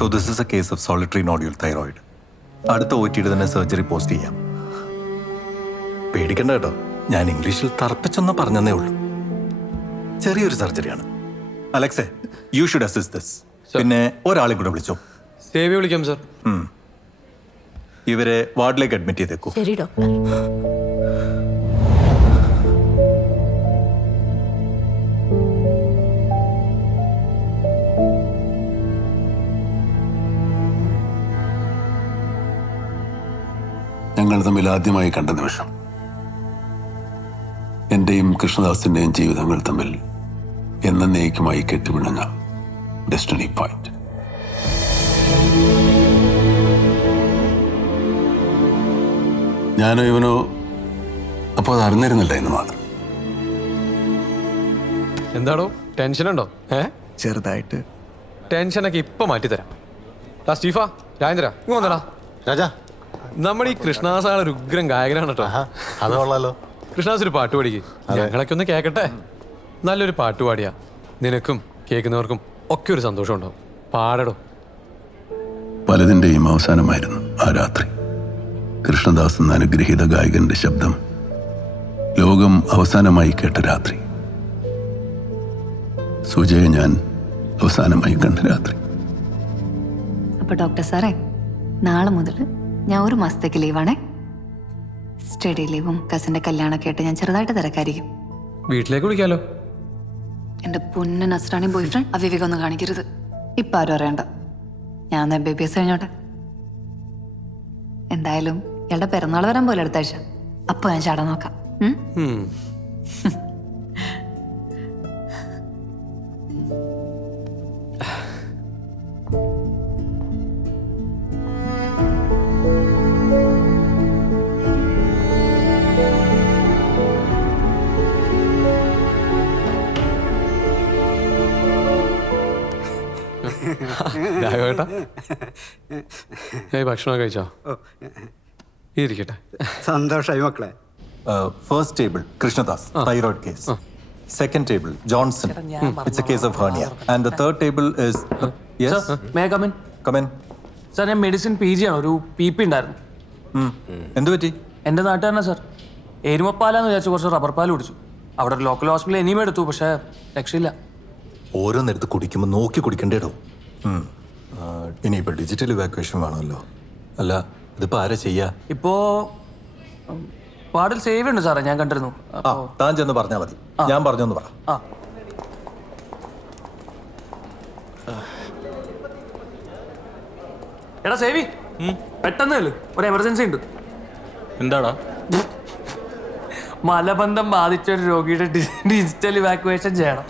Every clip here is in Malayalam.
So this is A case of solitary nodule thyroid. അടുത്ത OT തന്നെ സർജറി പോസ്റ്റ് ചെയ്യാം. പേടിക്കണ്ട കേട്ടോ, ഞാൻ ഇംഗ്ലീഷിൽ തർപ്പിച്ചൊന്ന് പറഞ്ഞതേ ഉള്ളൂ. ചെറിയൊരു സർജറിയാണ്. അലക്സേ, യു ഷുഡ് അസിസ്റ്റ് ദിസ്. പിന്നെ ഒരാളെ കൂടെ വിളിച്ചോ. സേവി വിളിക്കാം സർ. ഇവരെ വാർഡിലേക്ക് അഡ്മിറ്റ് ചെയ്തേക്കൂ. ശരി ഡോക്ടർ. ഞങ്ങൾ തമ്മിൽ ആദ്യമായി കണ്ട നിമിഷം എന്റെയും കൃഷ്ണദാസിന്റെയും ജീവിതങ്ങൾ തമ്മിൽ എന്നേക്കുമായി കെട്ടിപ്പിണങ്ങ ഡെസ്റ്റിനി പോയിന്റ്. ഞാനോ ഇവനോ അപ്പോൾ അത് അറിഞ്ഞിരുന്നില്ല എന്ന് മാത്രം. എന്താടോ ടെൻഷനുണ്ടോ? ചെറുതായിട്ട്. ടെൻഷനൊക്കെ ഇപ്പൊ മാറ്റിത്തരാം. സ്റ്റീഫ, രാജേന്ദ്ര, ഇങ്ങ് വന്നടാ. രാജാ, നമ്മുടെ ഈ കൃഷ്ണദാസ് ആളൊരു ഉഗ്രൻ ഗായകനാണ് കേട്ടോ. അത് കൊള്ളാലോ. കൃഷ്ണദാസ് ഒരു പാട്ട് പാടിക്ക്, ഞങ്ങളൊക്കെ ഒന്ന് കേക്കട്ടെ. നല്ലൊരു പാട്ട് പാടിയാ നിനക്കും കേൾക്കുന്നവർക്കും ഒക്കെ ഒരു സന്തോഷം ഉണ്ടാവും. പാടടോ. പലതിൻ്റെയും അവസാനമായിരുന്നു ആ രാത്രി. കൃഷ്ണദാസ് എന്ന അനുഗ്രഹീത ഗായകന്റെ ശബ്ദം ലോകം അവസാനമായി കേട്ട രാത്രി. സുജയെ ഞാൻ അവസാനമായി കണ്ട രാത്രി. അപ്പൊ ഡോക്ടർ സാറേ, നാളെ മുതൽ ഞാൻ ഒരു മാസത്തേക്ക് ലീവാണേ. സ്റ്റഡി ലീവും കസിന്റെ കല്യാണമൊക്കെ ആയിട്ട് ഞാൻ ചെറുതായിട്ട് തിരക്കായിരിക്കും. വീട്ടിലേക്ക് വിളിക്കാലോ. എന്റെ പൊന്ന നസ്രാണി ബോയ് ഫ്രണ്ട് അവിവേകം ഒന്നും കാണിക്കരുത്. ഇപ്പൊ ആരും അറിയണ്ട. ഞാൻ MBBS കഴിഞ്ഞോട്ടെ. എന്തായാലും ഇയാളുടെ പിറന്നാൾ വരാൻ പോലെ അടുത്ത ആഴ്ച. അപ്പൊ ഞാൻ ചാടാൻ നോക്കാം. രാഘവേട്ടാ, ഭക്ഷണം കഴിച്ചോ? ഇരിക്കട്ടെ. സന്തോഷമായി മക്കളെ. First table Krishnadas, thyroid case. Second table Johnson, it's a case of hernia. And the third table is yes come in. Sir, ഞാൻ മെഡിസിൻ PG ആണ്. ഒരു PP ഉണ്ടായിരുന്നു. എന്തു പറ്റി? എൻ്റെ നാട്ടുകാരനാ സാർ. എരുമപ്പാലാന്ന് വിചാരിച്ചു കുറച്ച് റബ്ബർ പാൽ കുടിച്ചു. അവിടെ ഒരു ലോക്കൽ ഹോസ്പിറ്റലിൽ എനിയും എടുത്തു, പക്ഷേ രക്ഷയില്ല. ഓരോന്നെടുത്ത് കുടിക്കുമ്പോൾ നോക്കി കുടിക്കണ്ടേടോ. ഇനിയിപ്പോൾ ഡിജിറ്റൽ ഇവാക്വേഷൻ വേണമല്ലോ. അല്ല, ഇതിപ്പോൾ ആരാ ചെയ്യാ? ഇപ്പോ വാർഡിൽ സേവ് ഉണ്ട് സാറേ, ഞാൻ കണ്ടിരുന്നു. താൻ ചെന്ന് പറഞ്ഞാൽ മതി. ഞാൻ പറഞ്ഞൊന്ന് പറ. എടാ സേവി, പെട്ടെന്ന് ഒരു എമർജൻസി ഉണ്ട്. എന്താടാ? മലബന്ധം ബാധിച്ച ഒരു രോഗിയുടെ ഡിജിറ്റൽ ഇവാക്യുവേഷൻ ചെയ്യണം.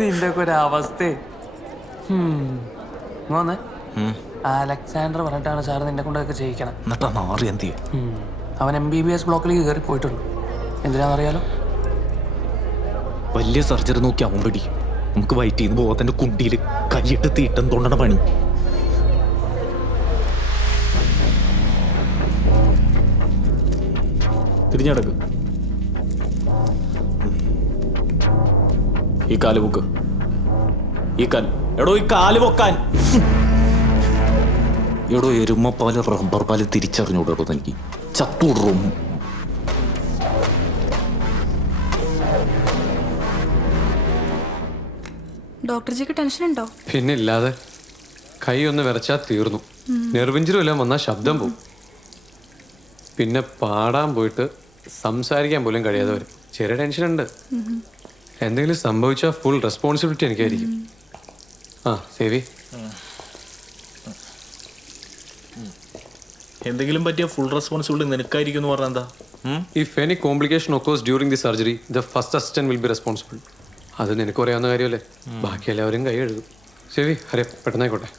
നിന്റെ ഒക്കെ ഒരു അവസ്ഥ. വന്നേ, അലക്സാണ്ടർ പറഞ്ഞിട്ടാണ് സാർ നിന്നെ കൊണ്ടൊക്കെ ചെയ്യിക്കണം. അവൻ MBBS ബ്ലോക്കിലേക്ക് കയറി പോയിട്ടുണ്ട്. എന്തിനാണെന്നറിയാലോ? വലിയ സർജറി നോക്കി അവൻ പിടിക്കും. നമുക്ക് വയറ്റിൽ നിന്ന് ബോധത്തിന്റെ കുണ്ടിയിൽ കൈയിട്ട് തീട്ടം തൊണ്ടണ പണി. തിരിഞ്ഞടക്ക്. ഈ കാല് പൊക്ക്. ഈ കാല്. എടോ, ഈ കാല് പൊക്കാൻ. എടോ, എരുമപ്പാല് റബ്ബർ പാല് തിരിച്ചറിഞ്ഞൂടോ എനിക്ക്. ചത്തൂടും. ഡോക്ടർജിക്ക് ടെൻഷൻ ഉണ്ടോ? പിന്നെ ഇല്ലാതെ. കൈ ഒന്ന് വിറച്ചാൽ തീർന്നു. നെർവിഞ്ചറും എല്ലാം വന്നാൽ ശബ്ദം പോവും. പിന്നെ പാടാൻ പോയിട്ട് സംസാരിക്കാൻ പോലും കഴിയാതെ വരും. ചെറിയ ടെൻഷനുണ്ട്. എന്തെങ്കിലും സംഭവിച്ചാൽ ഫുൾ റെസ്പോൺസിബിലിറ്റി എനിക്കായിരിക്കും. സേവി, എന്തെങ്കിലും പറ്റിയ ഫുൾ റെസ്പോൺസിബിലിറ്റി നിനക്കായിരിക്കും എന്ന് പറഞ്ഞാൽ എന്താ? If any complication occurs during the surgery the first assistant will be responsible. അത് നിനക്ക് അറിയാവുന്ന കാര്യമല്ലേ. ബാക്കി എല്ലാവരും കൈ എഴുതും. സേവി, ഹരേ, പെട്ടെന്നായിക്കോട്ടെ.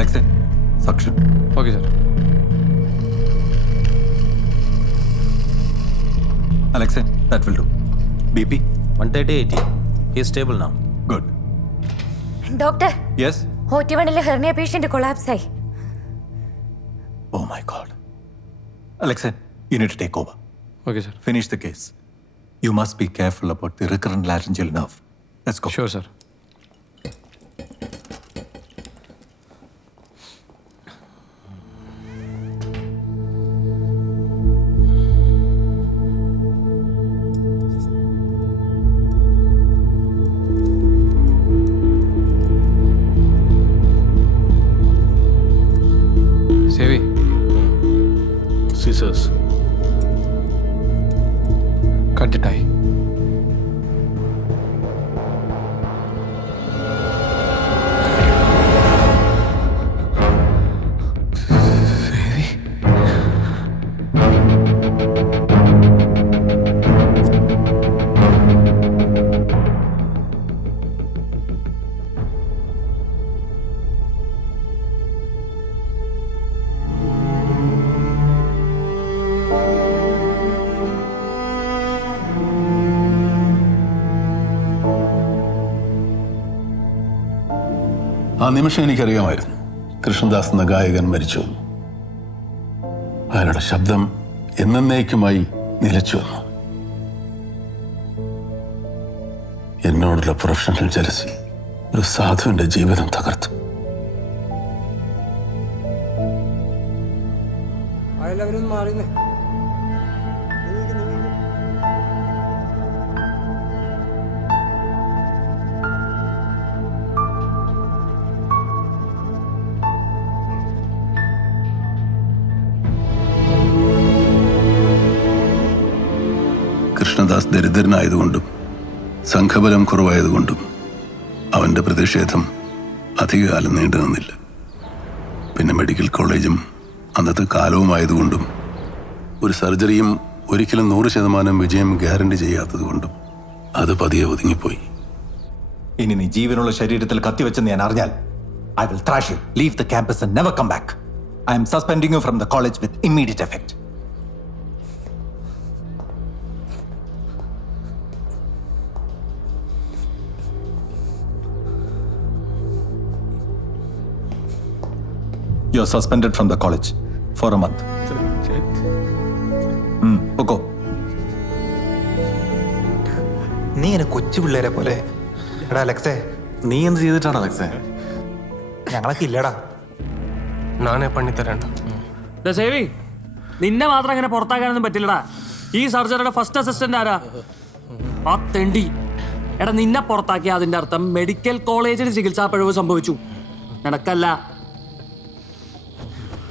Alexei, suction. Okay sir. Alexei, that will do. BP? 130/80. He is stable now. Good. Doctor Yes? OT1 hernia patient collapse ആയി. Oh my God. Alexei, you need to take over. Okay sir. Finish the case. You must be careful about the recurrent laryngeal nerve. Let's go. Sure sir. സേവി. Scissors. കണ്ടിട്ടായി. ആ നിമിഷം എനിക്കറിയാമായിരുന്നു കൃഷ്ണദാസ് എന്ന ഗായകൻ മരിച്ചു. അയാളുടെ ശബ്ദം എന്നേക്കുമായി നിലച്ചു വന്നു. എന്നോടുള്ള പ്രൊഫഷണൽ ജലസി ഒരു സാധുവിന്റെ ജീവിതം തകർത്തു. കൃഷ്ണദാസ് ദരിദ്രനായതുകൊണ്ടും സംഘബലം കുറവായതുകൊണ്ടും അവൻ്റെ പ്രതിഷേധം അധികകാലം നീണ്ടു നിന്നില്ല. പിന്നെ മെഡിക്കൽ കോളേജും അന്നത്തെ കാലവുമായതുകൊണ്ടും ഒരു സർജറിയും ഒരിക്കലും 100% വിജയം ഗ്യാരണ്ടി ചെയ്യാത്തതുകൊണ്ടും അത് പതിയെ ഒതുങ്ങിപ്പോയി. ഇനി നീ ജീവനുള്ള ശരീരത്തിൽ കത്തിവെച്ചെന്ന് ഞാൻ അറിഞ്ഞാൽ I will thrash you. Leave the campus and never come back. I am suspending you from the college with immediate effect. You are suspended from the college for a month. Okay. നീ എന്നെ കൊച്ചു പിള്ളേരെ പോലെ. എടാ അലക്സേ, നീ എന്ത് ചെയ്തിട്ടാണ് അലക്സേ? ഞങ്ങളൊക്കെ ഇല്ലടാ. നാനേ പണിത്തരണ്ട. സേവി, നിന്നെ മാത്രം അങ്ങനെ പുറത്താക്കാനൊന്നും പറ്റില്ലടാ. ഈ സർജറിയുടെ ഫസ്റ്റ് അസിസ്റ്റന്റ് ആരാ? ആ തെണ്ടി. എടാ, നിന്നെ പുറത്താക്കിയ അതിന്റെ അർത്ഥം മെഡിക്കൽ കോളേജിൽ ചികിത്സാ പിഴവ് സംഭവിച്ചു, നിനക്കല്ല.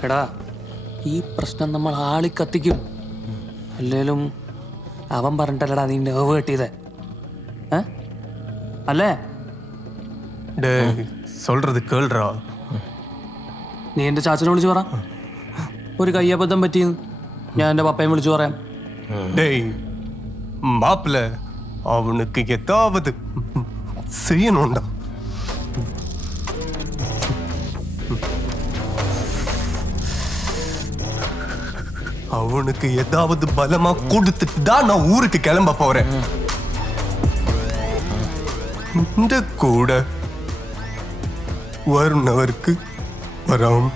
എടാ, ഈ പ്രശ്നം നമ്മൾ ആളിക്കത്തിക്കും. അല്ലേലും അവൻ പറഞ്ഞിട്ടല്ലടാ നീ നെർവ് കെട്ടിയത്, അല്ലേ? சொல்றது கேள்றா. നീ എൻ്റെ ചാച്ചനെ വിളിച്ചു പറ, ഒരു കയ്യബദ്ധം പറ്റിയെന്ന്. ഞാൻ എൻ്റെ പപ്പയും വിളിച്ചു പറയാം. டேய் மாப்பிள்ள, அவனுக்கு ஏதாவது செய்யணும்டா. அவனுக்கு ஏதாவது பலமா கொடுத்துட்டு தான் நான் ஊருக்கு கிளம்ப போறேன். இந்த கூட வருணவருக்கு வராம்.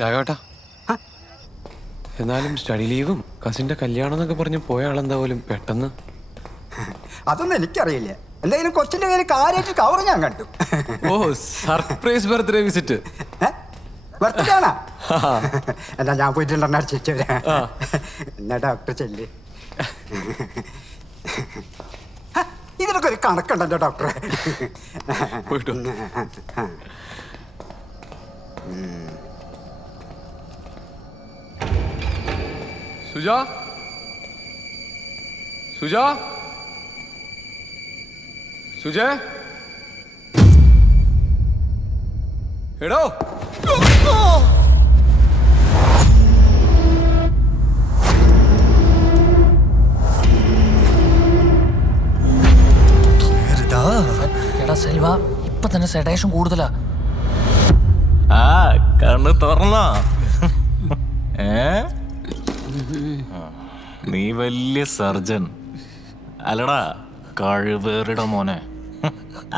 രാഘവേട്ടാ, എന്നാലും സ്റ്റഡി ലീവും കസിന്റെ കല്യാണം എന്നൊക്കെ പറഞ്ഞ് പോയ ആളെന്താ പോലും പെട്ടെന്ന്. അതൊന്നും എനിക്കറിയില്ല. എന്തായാലും കൊച്ചിന്റെ കയ്യിൽ കാര്യമായിട്ട് കവർ ഞാൻ കണ്ടു. ഓ, സർപ്രൈസ് ബർത്ത്ഡേ വിസിറ്റ്. ബർത്ത്ഡേ ആണോ? എന്നാ ഞാൻ പോയിട്ടുണ്ടെന്ന് അടിച്ചു വരാം. എന്നാ ഡോക്ടർ ചെല്ല്. ഇതിനൊക്കെ ഒരു കണക്കുണ്ടല്ലോ ഡോക്ടറെ. പോയിട്ടോ. സുജാ, സുജാ, സുജേ. എടോ എടാ സെൽവ ഇപ്പൊ തന്നെ സെഡേഷൻ കൂടുതലാ. ആ കണ്ണ് തുറന്നോ? നീ വലിയ സർജൻ അല്ലടാ, കഴിവേറിയുടെ മോനെ.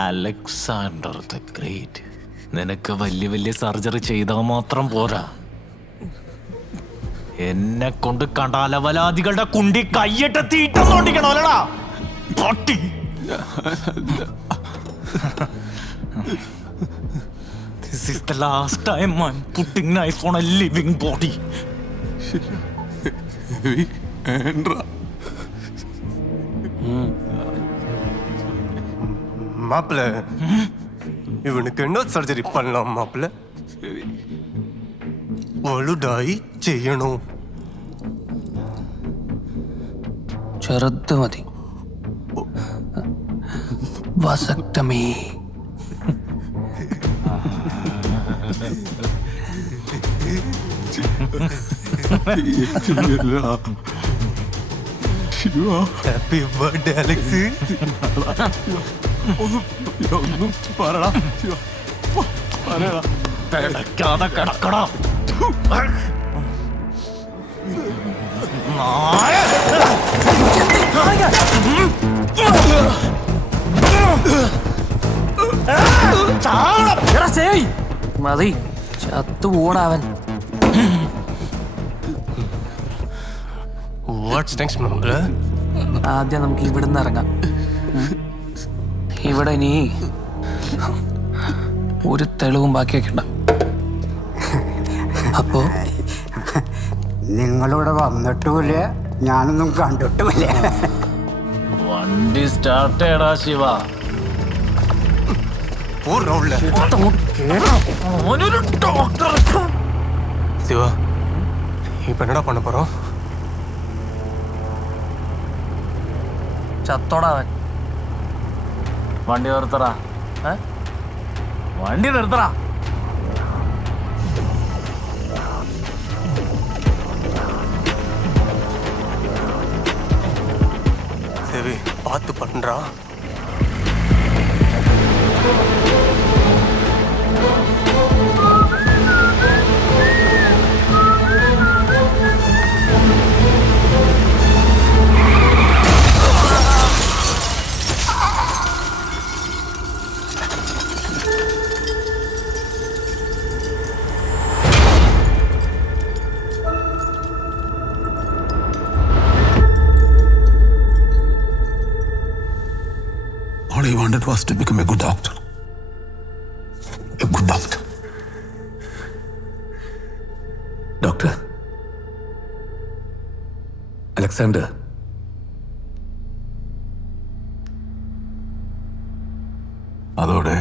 Alexander the great. നിനക്ക് വലിയ വലിയ സർജറി ചെയ്താൽ മാത്രം പോരാ, എന്നെ കൊണ്ട് കണ്ടാലവലാദികളുടെ കുണ്ടി കയ്യിട്ട് തീറ്റം തോണ്ടിക്കണോ അല്ലടാ പട്ടി. This is the last time I'm putting knife on a living body. மாப்பிள்ள இவனுக்கு என்ன சர்ஜரி பண்ணலாம் மாப்பிள்ள? വലുതായി ചെയ്യണോ? ചെറുത് മതി. വസക്തമേ. Happy birthday Alex. ഒന്നും പറടാ. കിടക്കാതെ കിടക്കടാ. മതി, ചത്തു ഓടാവൻ. What's next മാപ്പിള്ള? ആദ്യം നമുക്ക് ഇവിടുന്ന് ഇറങ്ങാം. ഇവിടെ ഇനി ഒരു തെളിവും ബാക്കി വെക്കണ്ട. അപ്പോ നിങ്ങളിവിടെ വന്നിട്ടുമില്ല, ഞാനൊന്നും കണ്ടിട്ടുമില്ല. വണ്ടി സ്റ്റാർട്ട് ചെയ്യടാ ശിവ. சிவா இப்ப என்னடா பண்ண போறோம்? ചത്തോടാവൻ. വണ്ടി നിർത്തടാ. വണ്ടി നിർത്തടാ. சரி பார்த்து பண்றா. All I wanted was to become a good doctor. A good doctor. Doctor Alexander, അതോടെ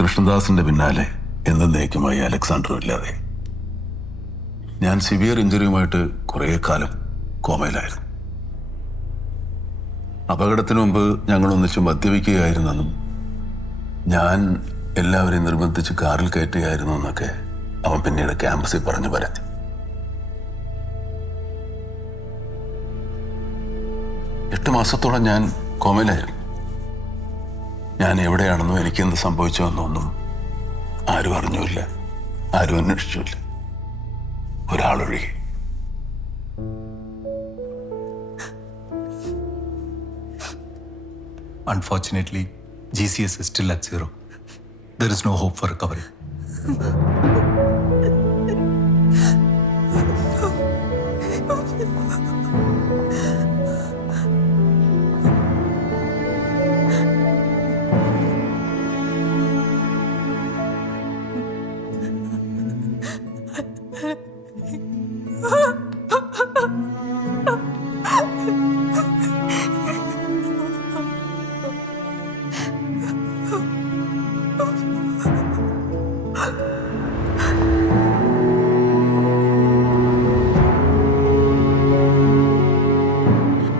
കൃഷ്ണദാസിന്റെ പിന്നാലെ എന്നേക്കുമായി അലക്സാണ്ടറും ഇല്ലാതെ. ഞാൻ സിവിയർ ഇഞ്ചുറിയുമായിട്ട് കുറേ കാലം കോമയിലായിരുന്നു. അപകടത്തിനു മുമ്പ് ഞങ്ങൾ ഒന്നിച്ച് മദ്യപിക്കുകയായിരുന്നെന്നും ഞാൻ എല്ലാവരെയും നിർബന്ധിച്ച് കാറിൽ കയറ്റുകയായിരുന്നു എന്നൊക്കെ അവൻ പിന്നീട് ക്യാമ്പസിൽ പറഞ്ഞു പരത്തി. എട്ട് മാസത്തോളം ഞാൻ കോമയിലായിരുന്നു. ഞാൻ എവിടെയാണെന്നോ എനിക്കെന്ത് സംഭവിച്ചോന്നൊന്നും ആരും അറിഞ്ഞുമില്ല, ആരും അന്വേഷിച്ചില്ല, ഒരാളൊഴികെ. Unfortunately, GCS is still at 0. There is no hope for recovery.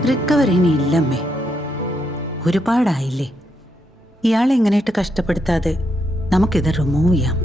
Recovery ഇനി ഇല്ലമ്മേ, ഒരുപാടായില്ലേ. ഇയാളെ എങ്ങനെയായിട്ട് കഷ്ടപ്പെടുത്താതെ നമുക്കിത് റിമൂവ് ചെയ്യാം.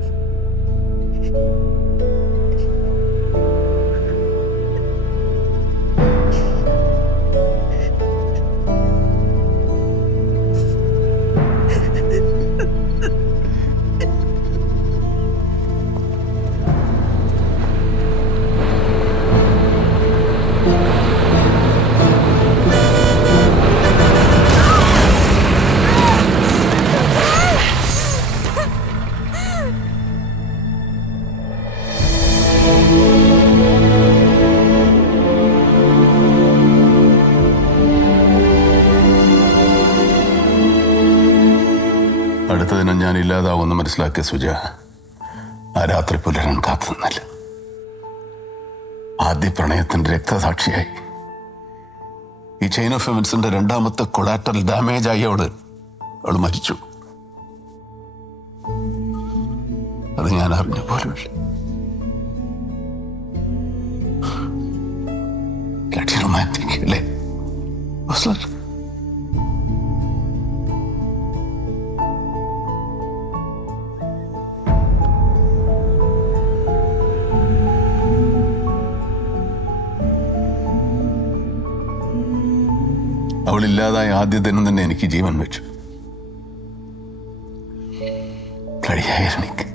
അടുത്ത ദിനം ഞാൻ ഇല്ലാതാവുമെന്ന് മനസ്സിലാക്കിയ സുജ ആ രാത്രി പുലരാൻ കാത്തു നിന്നില്ല. ആദ്യ പ്രണയത്തിന്റെ രക്തസാക്ഷിയായി ഈ ചെയിൻ ഓഫ് എവൻസിന്റെ രണ്ടാമത്തെ കൊളാറ്ററൽ ഡാമേജ് ആയി അവൾ മരിച്ചു. അത് ഞാൻ അറിഞ്ഞ പോലുമില്ല. റൊമാൻറ്റിക് അല്ലേ? അവളില്ലാതായ ആദ്യ ദിനം തന്നെ എനിക്ക് ജീവൻ വെച്ചു. കഴിയായിരുന്നു എനിക്ക്.